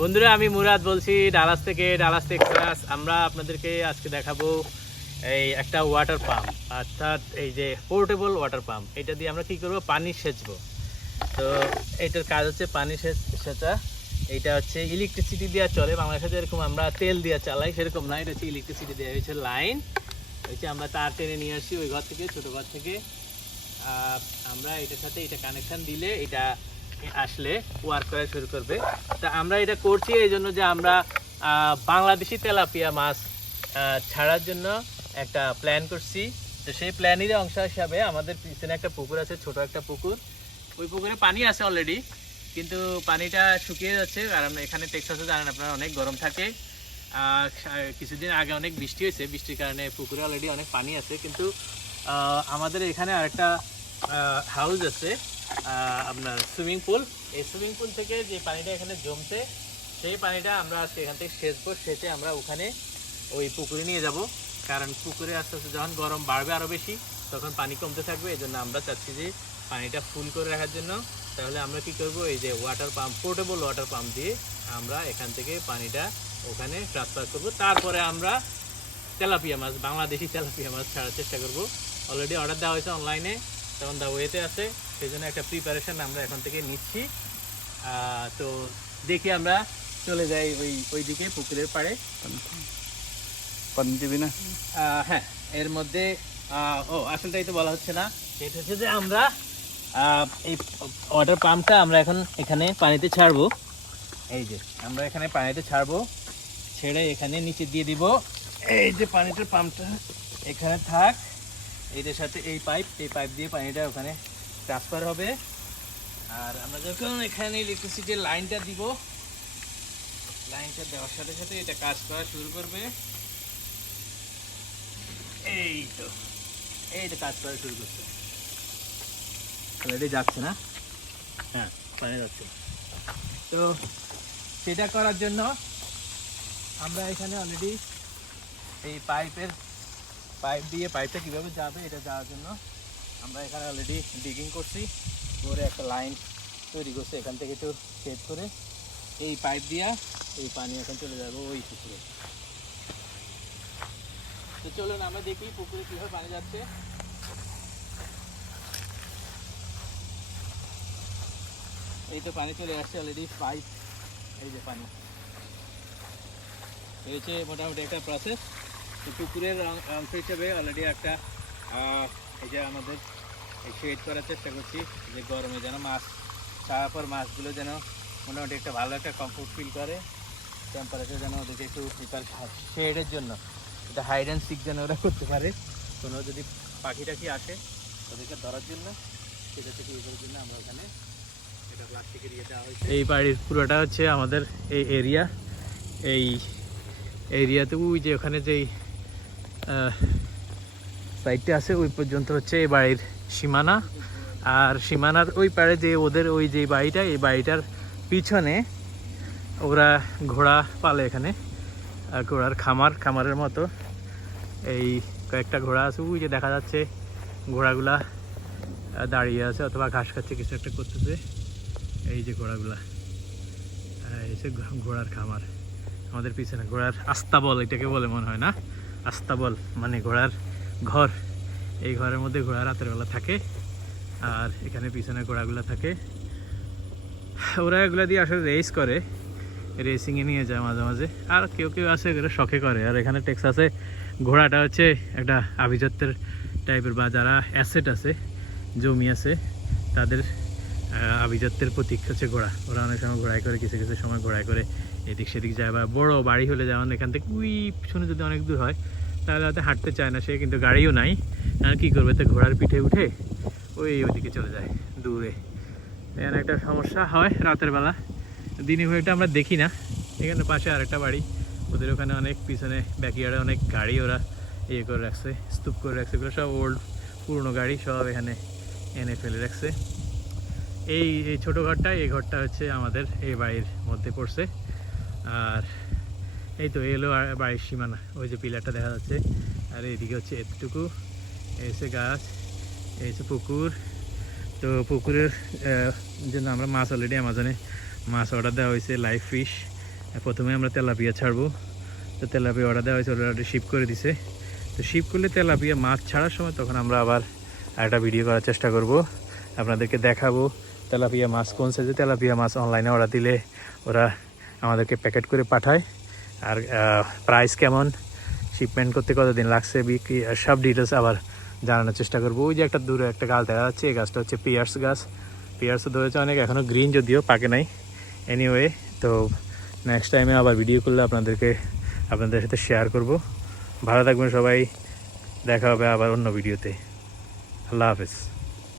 বন্ধুরা, আমি মুরাদ বলছি, ডালাস থেকে ডালাস টেক্সাস আমরা আপনাদেরকে আজকে দেখাবো এই একটা ওয়াটার পাম্প অর্থাৎ এই যে পোর্টেবল ওয়াটার পাম্প এটা দিয়ে আমরা কি করব? পানি সেচবো। তো এটার কাজ হচ্ছে পানি সেচ, সেচা। এটা হচ্ছে ইলেকট্রিসিটি দেওয়া চলে। বাংলাদেশে যেরকম আমরা তেল দিয়ে চালাই, সেরকম না। এটা হচ্ছে ইলেকট্রিসিটি দেওয়া হয়েছে লাইন হচ্ছে আমরা তার টেনে নিয়ে আসছি ওই ঘর থেকে, ছোটো ঘর থেকে। আমরা এটার সাথে এটা কানেকশন দিলে এটা আসলে ওয়ার্ক করা শুরু করবে। তা আমরা এটা করছি এই জন্য যে আমরা বাংলাদেশি তেলাপিয়া মাছ ছাড়ার জন্য একটা প্ল্যান করছি। তো সেই প্ল্যানেরই অংশ হিসাবে আমাদের পিছনে একটা পুকুর আছে, ছোট একটা পুকুর। ওই পুকুরে পানি আছে অলরেডি কিন্তু পানিটা শুকিয়ে যাচ্ছে। কারণ এখানে টেক্সাসে জানেন আপনারা, অনেক গরম থাকে। কিছুদিন আগে অনেক বৃষ্টি হয়েছে, বৃষ্টির কারণে পুকুরে অলরেডি অনেক পানি আছে। কিন্তু আমাদের এখানে আরেকটা হাউস আছে। আপনার সুইমিং পুল এই সুইমিং পুল থেকে যে পানিটা এখানে জমছে, সেই পানিটা আমরা আজকে এখান থেকে সেচবো, সেচে আমরা ওখানে ওই পুকুরে নিয়ে যাব। কারণ পুকুরে আস্তে আস্তে যখন গরম বাড়বে আরও বেশি, তখন পানি কমতে থাকবে। এই জন্য আমরা চাচ্ছি যে পানিটা ফুল করে রাখার জন্য। তাহলে আমরা কি করব, এই যে water pump portable water pump দিয়ে আমরা এখান থেকে পানিটা ওখানে ট্রান্সফার করব। তারপরে আমরা তেলাপিয়া মাছ, বাংলাদেশি তেলাপিয়া মাছ ছাড়ার চেষ্টা করব। অলরেডি অর্ডার দেওয়া হয়েছে অনলাইনে তখন দা ওয়েতে আছে। সেই জন্য একটা প্রিপারেশন আমরা এখন থেকে নিচ্ছি। তো দেখি আমরা চলে যাই ওই ওই দিকে পুকুরের পাড়ে। পানি দিবি না? হ্যাঁ এর মধ্যে ও আসলটাই তো বলা হচ্ছে না। সেটা হচ্ছে যে আমরা এই ওয়াটার পাম্পটা আমরা এখন এখানে পানিতে ছাড়বো। এই যে আমরা এখানে পানিতে ছাড়বো। ছেড়ে এখানে নিচে দিয়ে দিব। এই যে পানিটার পাম্পটা এখানে থাক। এইটার সাথে এই পাইপ এই পাইপ দিয়ে পানিটা ওখানে ট্রান্সফার হবে। আর আমরা যখন এখানে ইলেকট্রিসিটির লাইনটা দিব লাইনটা দেওয়ার সাথে সাথে এটা কাজ করা শুরু করবে। এই তো এই তো কাজ করা শুরু করছে। অলরেডি যাচ্ছে না? হ্যাঁ পানি যাচ্ছে। তো সেটা করার জন্য আমরা এখানে অলরেডি এই পাইপের পাইপ দিয়ে পাইপটা কীভাবে যাবে এটা যাওয়ার জন্য আমরা এখানে অলরেডি ডিগিং করছি। করে একটা লাইন তৈরি করছি এখান থেকে একটু সেট করে। এই পাইপ দিয়া এই পানি এখন চলে যাবে ওই পুকুরে। তো চলুন আমরা দেখি পুকুরে কীভাবে পানি যাচ্ছে। এই তো পানি চলে আসছে অলরেডি পাইপ এই যে পানি। হচ্ছে মোটামুটি একটা প্রসেস পুকুরের অংশ হিসেবে অলরেডি একটা এই যে আমাদের শেড করার চেষ্টা করছি যে গরমে যেন মাছ ছাড়ার পর মাছগুলো যেন মোটামুটি একটা ভালো একটা কমফোর্ট ফিল করে। টেম্পারেচার যেন ওদেরকে একটু প্রিপার শেডের জন্য। এটা হাইড অ্যান্ড সিক যেন ওরা করতে পারে। কোনো যদি পাখি টাখি আসে, ওদেরকে ধরার জন্য, সেটা থেকে ইয়ে জন্য আমরা ওখানে এই বাড়ির পুরোটা হচ্ছে আমাদের এই এরিয়া এই এরিয়াতে ওই যে ওখানে যেই সাইডটা আছে, ওই পর্যন্ত হচ্ছে এই বাড়ির সীমানা। আর সীমানার ওই পাড়ে যে ওদের ওই যে বাড়িটা, এই বাড়িটার পিছনে ওরা ঘোড়া পালে এখানে। ঘোড়ার খামার, খামারের মতো। এই কয়েকটা ঘোড়া আছে, ওই যে দেখা যাচ্ছে ঘোড়াগুলা দাঁড়িয়ে আছে অথবা ঘাস খাচ্ছে, কিছু একটা করতেছে। এই যে ঘোড়াগুলা এই যে ঘোড়ার খামার। আমাদের পিছনে ঘোড়ার আস্তাবল, এটাকে বলে মনে হয় না? আস্তাবল মানে ঘোড়ার ঘর। এই ঘরের মধ্যে ঘোড়া রাতের বেলা থাকে, আর এখানে পিছনে ঘোড়াগুলো থাকে। ওরা এগুলা দিয়ে আসলে রেস করে রেসিংয়ে নিয়ে যায় মাঝে মাঝে। আর কেউ কেউ আসে এগুলো শখে করে। আর এখানে টেক্সাসে ঘোড়াটা হচ্ছে একটা আভিজাত্যের টাইপের বা যারা অ্যাসেট আছে, জমি আছে, তাদের আভিজাত্যের প্রতীক হচ্ছে ঘোড়া। ওরা অনেক সময় ঘোড়ায় করে, কিছু কিছু সময় ঘোড়ায় করে এদিক সেদিক যায় বা বড় বাড়ি হলে যেমন এখান থেকে, উই, পিছনে যদি অনেক দূর হয় তাহলে হয়তো হাঁটতে চায় না, সে কিন্তু গাড়িও নাই। আর কী করবে? তো ঘোড়ার পিঠে উঠে ওই ওইদিকে চলে যায় দূরে। এখানে একটা সমস্যা হয় রাতের বেলা। দিনে এটা আমরা দেখি না। এখানে পাশে আরেকটা বাড়ি। ওদের ওখানে অনেক পিছনে ব্যাকইয়ার্ডে অনেক গাড়ি ওরা ইয়ে করে রাখছে, স্তূপ করে রাখছে। এগুলো সব ওল্ড পুরনো গাড়ি, সব এখানে এনে ফেলে রাখছে। এই এই ছোটো ঘরটা এই ঘরটা হচ্ছে আমাদের এই বাড়ির মধ্যে পড়ছে। আর এই তো এলো আর বাড়ির সীমানা, ওই যে পিলারটা দেখা যাচ্ছে। আর এইদিকে হচ্ছে এতটুকু হচ্ছে গাছ হচ্ছে পুকুর। তো পুকুরের জন্য আমরা মাছ অলরেডি অ্যামাজনে মাছ অর্ডার দেওয়া হয়েছে লাইভ ফিশ প্রথমে আমরা তেলাপিয়া ছাড়বো। তো তেলাপিয়া অর্ডার দেওয়া হয়েছে অলরেডি শিপ করে দিছে। তো শিপ করলে তেলাপিয়া মাছ ছাড়ার সময় তখন আমরা আবার একটা ভিডিও করার চেষ্টা করব। আপনাদেরকে দেখাবো তেলাপিয়া মাছ, কোন সাইজে তেলাপিয়া মাছ অনলাইনে অর্ডার দিলে ওরা আমাদেরকে প্যাকেট করে পাঠায়। আর প্রাইস কেমন? শিপমেন্ট করতে কতদিন লাগছে? বিক্রি সব ডিটেলস আবার জানানোর চেষ্টা করব। ওই যে একটা দূরে একটা গাছ দেখা যাচ্ছে, এই গাছটা হচ্ছে পিয়ার্স গাছ। পিয়ার্সও ধরেছে অনেক এখনও গ্রিন যদিও পাকে নাই। এনিওয়ে তো নেক্সট টাইমে আবার ভিডিও করলে আপনাদেরকে, আপনাদের সাথে শেয়ার করব। ভালো থাকবেন সবাই। দেখা হবে আবার অন্য ভিডিওতে আল্লাহ হাফেজ।